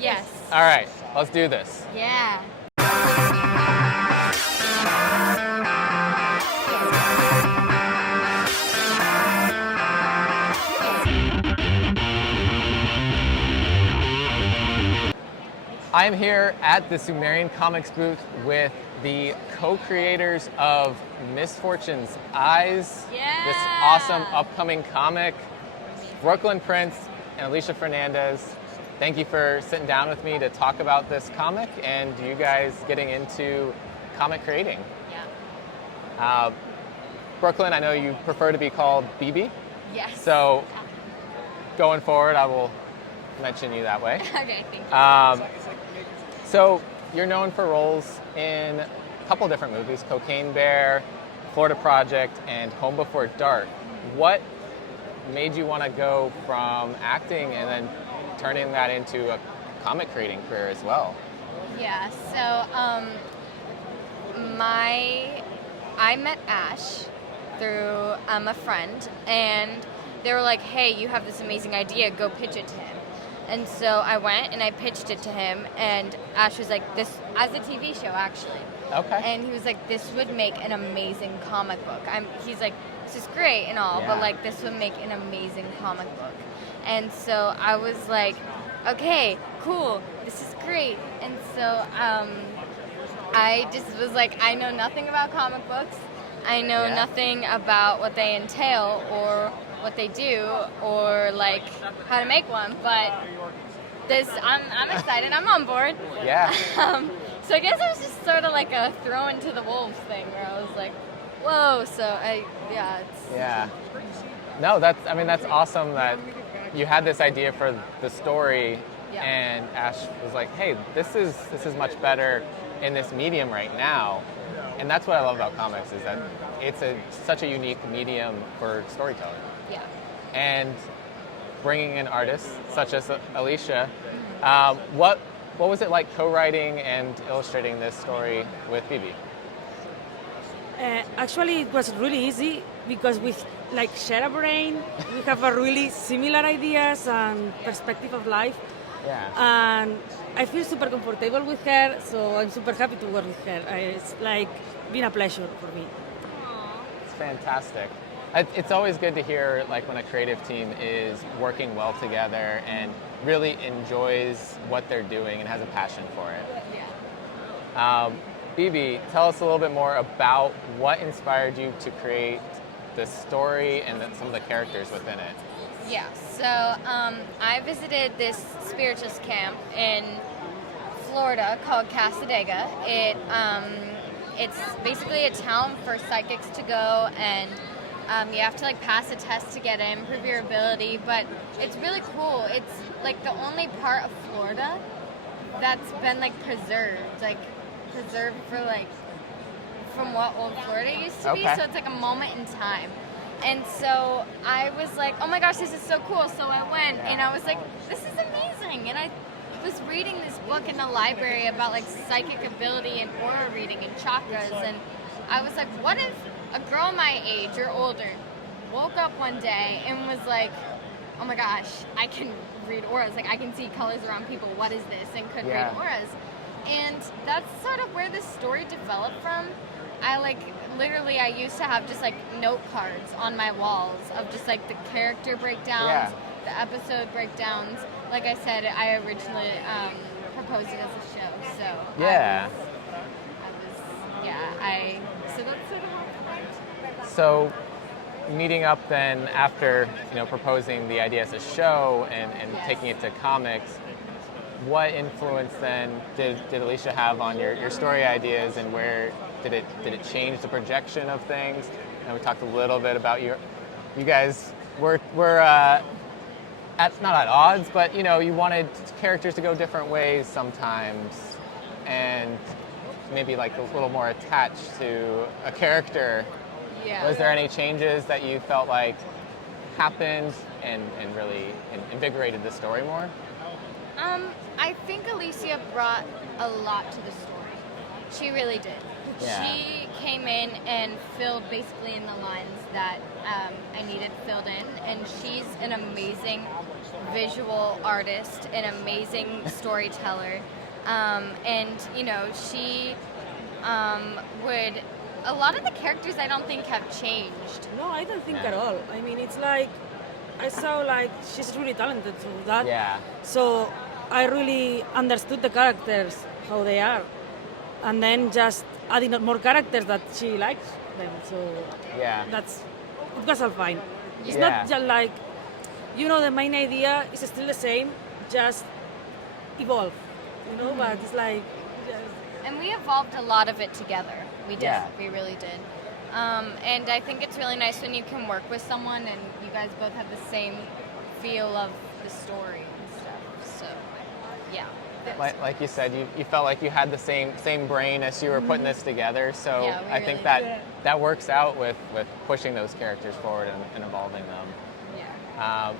Yes. All right, let's do this. Yeah. I'm here at the Sumerian Comics booth with the co-creators of Misfortune's Eyes, Yeah. this awesome upcoming comic, Brooklynn Prince and Alicia Fernandez. Thank you for sitting down with me to talk about this comic and you guys getting into comic creating. Yeah. Brooklynn, I know you prefer to be called BB, Yes. so going forward I will mention you that way. Okay, thank you. So you're known for roles in a couple different movies, Cocaine Bear, Florida Project, and Home Before Dark. What made you want to go from acting and then turning that into a comic creating career as well? Yeah, so I met Ash through a friend, and they were like, hey, you have this amazing idea, go pitch it to him. And so I went and I pitched it to him, and Ash was like, this, as a TV show actually. Okay. And he was like, this would make an amazing comic book. He's like, this is great and all, but like this would make an amazing comic book. And so I was like, okay, cool, this is great. And so I just was like, I know nothing about comic books. I know nothing about what they entail or what they do or like how to make one, but I'm excited. I'm on board. Yeah. So I guess it was just sort of like a throw into the wolves thing where I was like, whoa. So No, that's awesome that you had this idea for the story, and Ash was like, hey, this is much better in this medium right now. And that's what I love about comics is that it's such a unique medium for storytelling. Yeah. And bringing in artists such as Alicia, what was it like co-writing and illustrating this story with Bibi? Actually, it was really easy because we like share a brain. We have a really similar ideas and perspective of life. Yeah. And I feel super comfortable with her, so I'm super happy to work with her. It's like been a pleasure for me. It's fantastic. It's always good to hear like when a creative team is working well together and really enjoys what they're doing and has a passion for it. Yeah. Bibi, tell us a little bit more about what inspired you to create the story and some of the characters within it. Yeah, so I visited this spiritualist camp in Florida called Casadega. It's basically a town for psychics to go, and you have to like pass a test to get in, prove your ability, but it's really cool. It's like the only part of Florida that's been like preserved for like from what old Florida used to be, so it's like a moment in time. And so I was like, oh my gosh, this is so cool. So I went and I was like, this is amazing. And I was reading this book in the library about like psychic ability and aura reading and chakras. And I was like, what if a girl my age or older woke up one day and was like, oh my gosh, I can read auras. Like I can see colors around people. What is this? And could read auras. And that's sort of where this story developed from. I used to have just like note cards on my walls of just like the character breakdowns, the episode breakdowns. Like I said, I originally proposed it as a show, so so that's sort of how it went. So meeting up then after proposing the idea as a show and taking it to comics, what influence then did Alicia have on your story ideas, and where did it change the projection of things? And we talked a little bit about you guys were not at odds, but you wanted characters to go different ways sometimes, and maybe like a little more attached to a character. Yeah. Was there any changes that you felt like happened and really invigorated the story more? I think Alicia brought a lot to the story. She really did. Yeah. She came in and filled basically in the lines that I needed filled in, and she's an amazing visual artist, an amazing storyteller, and you know she would. A lot of the characters I don't think have changed. No, I don't think Yeah. at all. I mean, it's like I saw like she's really talented, so that. Yeah. So I really understood the characters how they are, and then just adding up more characters that she likes them. So Yeah. that's it was all fine. It's Yeah. not just like the main idea is still the same, just evolve. But it's like And we evolved a lot of it together. We did. Yeah. We really did. And I think it's really nice when you can work with someone and you guys both have the same feel of the story and stuff. So, yeah. Like you said, you felt like you had the same brain as you were putting this together. So Yeah, we I think really that works out with pushing those characters forward and evolving them. Yeah.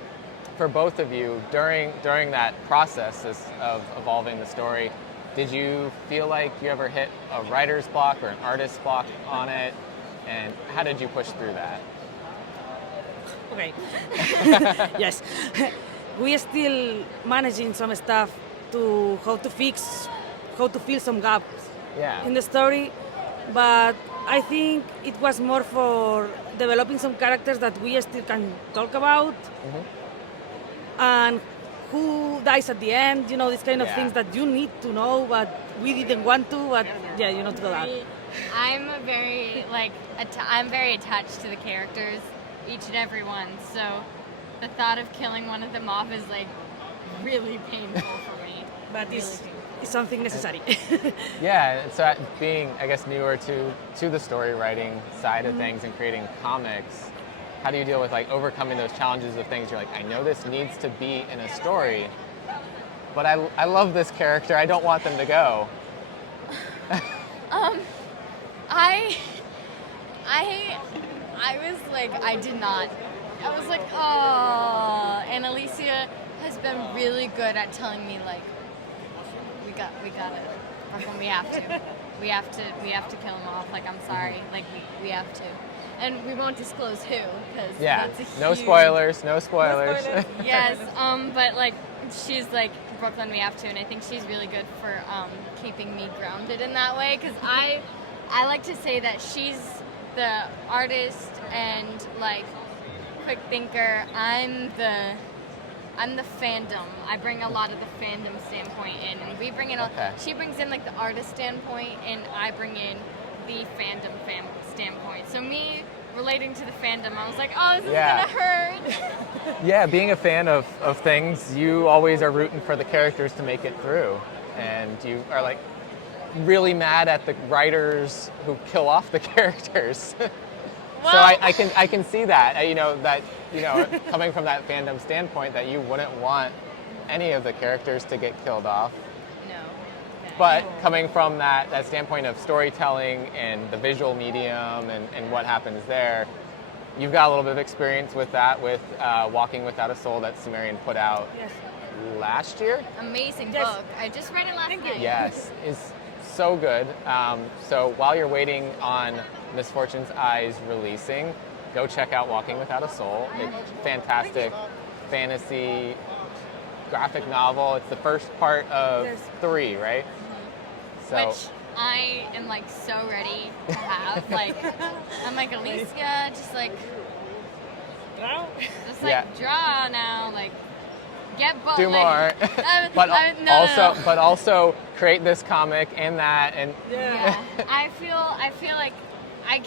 For both of you, during that process of evolving the story, did you feel like you ever hit a writer's block or an artist's block on it? And how did you push through that? okay. Yes, we are still managing some stuff to how to fill some gaps Yeah. in the story, but I think it was more for developing some characters that we still can talk about, and who dies at the end, these kind of Yeah. things that you need to know, but we didn't want to, but yeah, to that. I'm I'm very attached to the characters, each and every one. So the thought of killing one of them off is like really painful for me. But Really it's painful. something necessary. Yeah, so being, I guess, newer to the story writing side of things and creating comics, how do you deal with like overcoming those challenges of things? You're like, I know this needs to be in a story, but I love this character. I don't want them to go. I was like, I did not. I was like, oh. And Alicia has been really good at telling me like, we got it. Brooklyn, we have to. We have to kill him off. Like, I'm sorry. Like, we have to. And we won't disclose who, because Yeah, that's a no huge... spoilers, no spoilers. Yes, but like, she's like, Brooklyn, we have to, and I think she's really good for keeping me grounded in that way, because I like to say that she's the artist and like quick thinker. I'm the fandom. I bring a lot of the fandom standpoint in, and we bring in Okay. she brings in like the artist standpoint, and I bring in the fandom standpoint. So me relating to the fandom, I was like, oh, this is Yeah. gonna hurt. Yeah, being a fan of things, you always are rooting for the characters to make it through. And you are like really mad at the writers who kill off the characters. Well, So I can see that, coming from that fandom standpoint, that you wouldn't want any of the characters to get killed off. no. But coming from that standpoint of storytelling and the visual medium and what happens there, you've got a little bit of experience with that with Walking Without a Soul that Sumerian put out Yes. last year. Amazing Yes. book. I just read it last night. Yes, is so good. So while you're waiting on Misfortune's Eyes releasing, go check out Walking Without a Soul. It's fantastic fantasy graphic novel. It's the first part of Yes. 3, right? So Which I am like so ready to have. Like, I'm like, Alicia, just like Yeah. draw now. Like, get both. do like, more, but no. but also create this comic and that and Yeah, I feel like I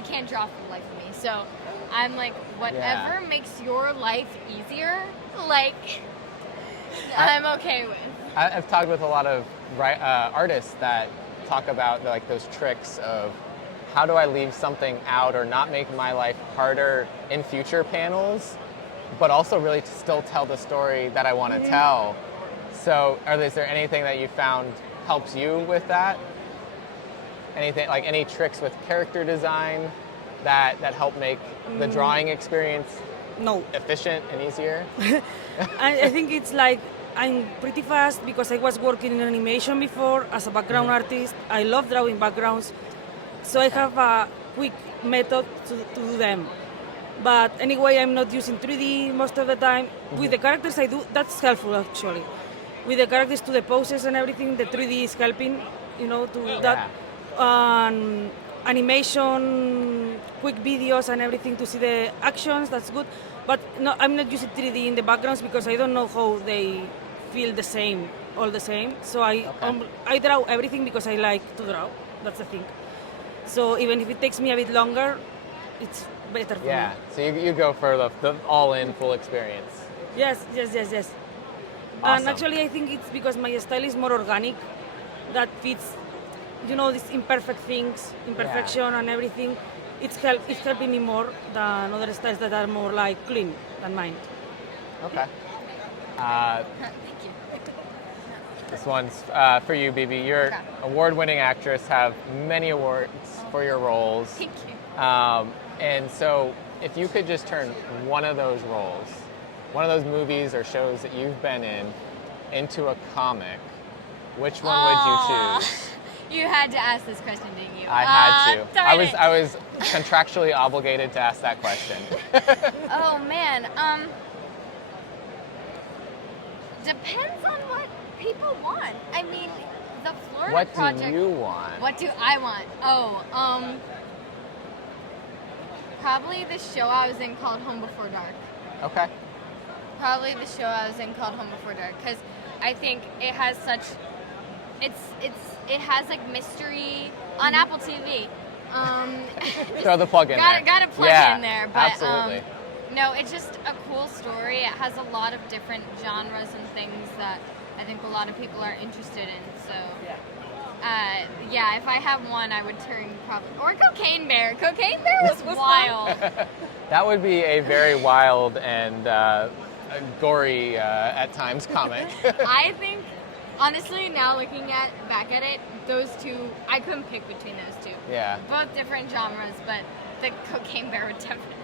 can't draw for the life of me. So I'm like, whatever makes your life easier, like, I'm okay with. I've talked with a lot of artists that talk about like those tricks of how do I leave something out or not make my life harder in future panels, but also really to still tell the story that I want to tell. So is there anything that you found helps you with that? Anything like any tricks with character design that help make the drawing experience No. efficient and easier? I think it's like I'm pretty fast because I was working in animation before as a background artist. I love drawing backgrounds, so I have a quick method to do them. But anyway, I'm not using 3D most of the time. With the characters I do, that's helpful actually. With the characters to the poses and everything, the 3D is helping, to that. Animation, quick videos and everything to see the actions, that's good. But no, I'm not using 3D in the backgrounds because I don't know how they feel the same, all the same. So I draw everything because I like to draw, that's the thing. So even if it takes me a bit longer, it's better for me. Yeah, so you go for the all-in full experience. Yes. Awesome. And actually I think it's because my style is more organic, that fits, these imperfect things, imperfection and everything. It's helping me more than other styles that are more like clean than mine. Okay. Thank you. This one's for you, Bibi. You're Okay. award-winning actress, have many awards for your roles. Thank you. And so if you could just turn one of those roles, one of those movies or shows that you've been in, into a comic, which one would you choose? You had to ask this question, didn't you? I had to. Darn it. I was contractually obligated to ask that question. Oh man. Depends on what people want. I mean, the Florida What project. do you want? What do I want? Oh, probably the show I was in called Home Before Dark. Okay. Probably the show I was in called Home Before Dark, because I think it has such, it has like mystery on Apple TV. Throw the plug in there. Gotta plug in there, but absolutely. no, it's just a cool story. It has a lot of different genres and things that I think a lot of people are interested in. So, yeah, if I had one, I would turn probably, or Cocaine Bear. Cocaine Bear was wild. That would be a very wild and gory at times comic. I think, honestly, now looking back at it, those two, I couldn't pick between those two. Yeah. Both different genres, but the Cocaine Bear would definitely.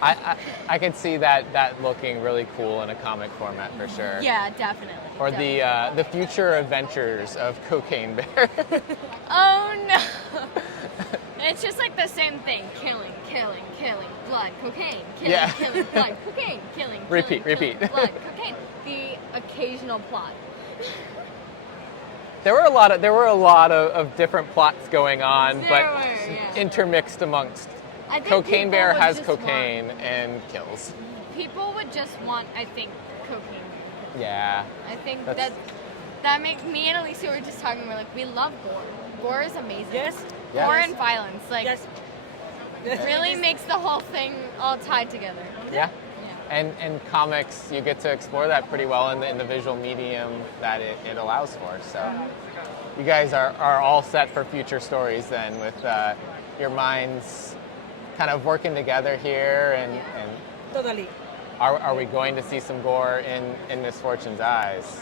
I could see that looking really cool in a comic format for sure. Yeah, definitely. Or definitely. the future adventures of Cocaine Bear. Oh no! It's just like the same thing: killing, blood, cocaine, killing, blood, cocaine, killing. Repeat. Blood, cocaine. The occasional plot. There were a lot of different plots going on, intermixed amongst. I think Cocaine people Bear would has just cocaine and kills. People would just want, I think, cocaine. Yeah. I think That's- that makes me and Alicia were just talking. We're like, we love gore. Gore is amazing. Yes. Gore Yes. and violence, like, Yes. really makes the whole thing all tied together. Yeah. Yeah. And comics, you get to explore that pretty well in the visual medium that it allows for. So you guys are all set for future stories then, with your minds kind of working together here, and Totally. are we going to see some gore in Misfortune's eyes?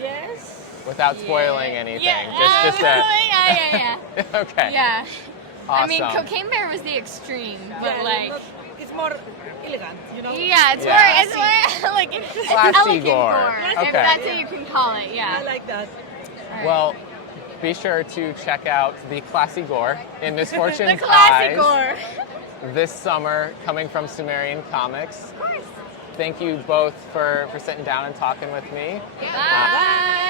Yes. Without spoiling anything. Yeah. Just yeah. okay. Yeah. Awesome. I mean, Cocaine Bear was the extreme, but Yeah, like. it's more elegant, Yeah, it's Yeah. more like it's Classy elegant gore. gore, Okay. if that's what you can call it. Yeah. I like that. All right. Well, be sure to check out the classy gore in the Misfortune's classic Eyes gore. this summer, coming from Sumerian Comics. Of course. Thank you both for sitting down and talking with me. Bye.